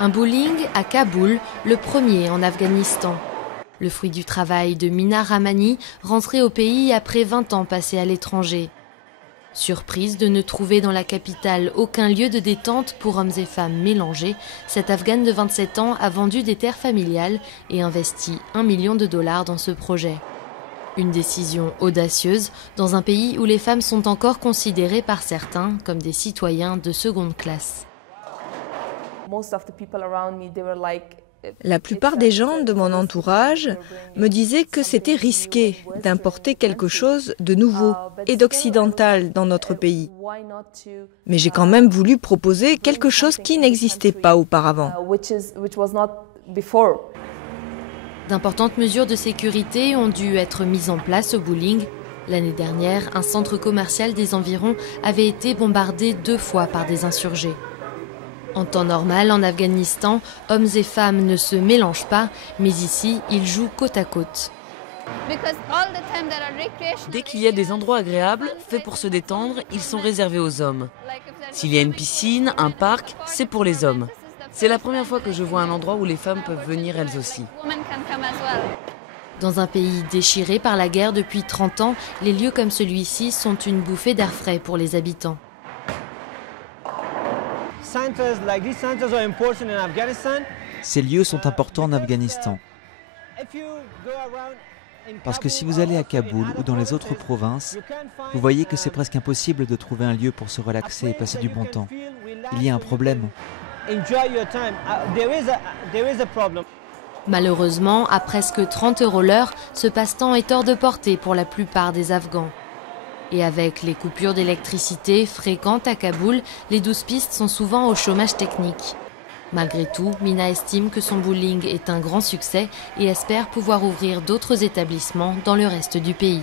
Un bowling à Kaboul, le premier en Afghanistan. Le fruit du travail de Mina Rahmani, rentrée au pays après 20 ans passés à l'étranger. Surprise de ne trouver dans la capitale aucun lieu de détente pour hommes et femmes mélangés, cette Afghane de 27 ans a vendu des terres familiales et investi $1 million dans ce projet. Une décision audacieuse dans un pays où les femmes sont encore considérées par certains comme des citoyens de seconde classe. La plupart des gens de mon entourage me disaient que c'était risqué d'importer quelque chose de nouveau et d'occidental dans notre pays. Mais j'ai quand même voulu proposer quelque chose qui n'existait pas auparavant. D'importantes mesures de sécurité ont dû être mises en place au bowling. L'année dernière, un centre commercial des environs avait été bombardé 2 fois par des insurgés. En temps normal, en Afghanistan, hommes et femmes ne se mélangent pas, mais ici, ils jouent côte à côte. Dès qu'il y a des endroits agréables, faits pour se détendre, ils sont réservés aux hommes. S'il y a une piscine, un parc, c'est pour les hommes. C'est la première fois que je vois un endroit où les femmes peuvent venir elles aussi. Dans un pays déchiré par la guerre depuis 30 ans, les lieux comme celui-ci sont une bouffée d'air frais pour les habitants. Ces lieux sont importants en Afghanistan. Parce que si vous allez à Kaboul ou dans les autres provinces, vous voyez que c'est presque impossible de trouver un lieu pour se relaxer et passer du bon temps. Il y a un problème. Malheureusement, à presque 30 € l'heure, ce passe-temps est hors de portée pour la plupart des Afghans. Et avec les coupures d'électricité fréquentes à Kaboul, les 12 pistes sont souvent au chômage technique. Malgré tout, Mina estime que son bowling est un grand succès et espère pouvoir ouvrir d'autres établissements dans le reste du pays.